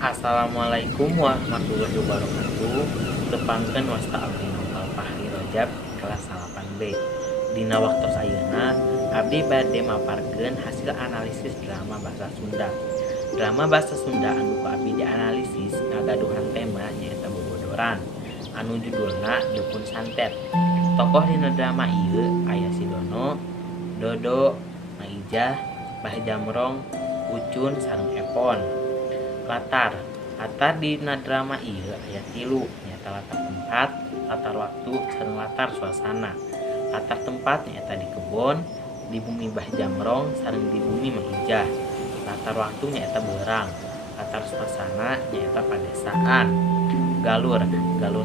Assalamualaikum warahmatullahi wabarakatuh. Tepangkeun wasta abdi nopal Fahri Rajab kelas 8B. Dina waktos ayeuna abdi bade maparkeun hasil analisis drama bahasa Sunda. Drama bahasa Sunda anu ku abdi dianalisis ngagaduhan tema nyaeta bobodoran anu judulna Dukun Santet. Tokoh dina drama ieu aya Sidono, Dodo, Maijah, Bah Jamrong, Ucun sareng Epon. Latar dina drama ieu aya 3 nyaeta latar tempat, latar waktu, sareng latar suasana. Latar tempat nyaeta di kebon, di bumi Bah Jamrong sareng di bumi Maijah. Latar waktu nyaeta beurang. Latar suasana nyaeta padesaan. Galur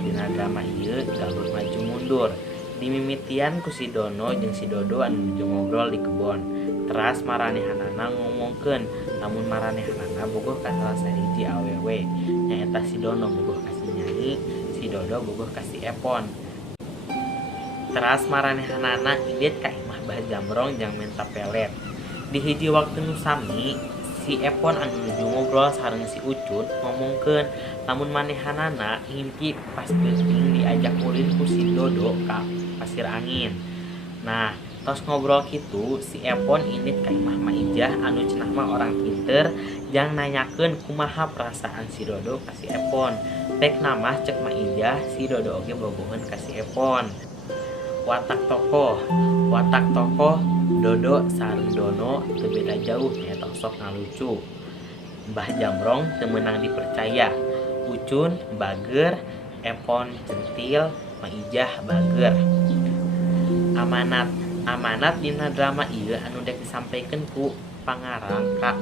dina drama ieu galur maju mundur. Dimimitian ku si Dono jeung si Dodo anu nuju ngobrol di kebon. Teras maranehanana ngomongkeun, namun maranehanana bogoh ka salah sahiji awewe. Nyaeta si Dono bogoh ka si Nyai, si Dodo bogoh ka si Epon. Teras maranehanana idit ka imah Bah Jamrong jang menta pelet. Di hiji waktu nu sami, si Epon anu nuju ngobrol sareng si Ucun ngomongkeun, namun manehanana ngimpi pas peuting diajak ulin ku si Dodo ka pasir angin. Nah, tos ngobrol kitu si Epon indit ka imah Maijah anu cenah mah orang pinter jang nanyakeun kumaha perasaan si Dodo ka si Epon. Pek namah cek Maijah si Dodo oge bogoheun ka si Epon. Watak tokoh Dodo sareng Dono teu beda jauh nyaeta sok ngalucu. Mbah Jamrong teu meunang dipercaya. Ucun bager, Epon centil, Maijah bager. Amanat dina drama ieu anu dek disampaikeun ku pangarang ka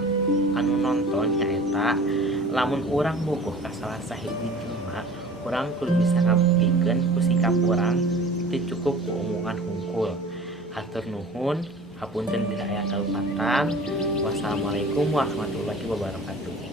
anu nonton nyaeta lamun urang bogoh ka salah sahiji jelema, urang kudu bisa ngabuktikeun ku sikap urang teu cukup ku omongan hungkul. Hatur nuhun, hapunten bila aya kalupatan. Wassalamualaikum warahmatullahi wabarakatuh.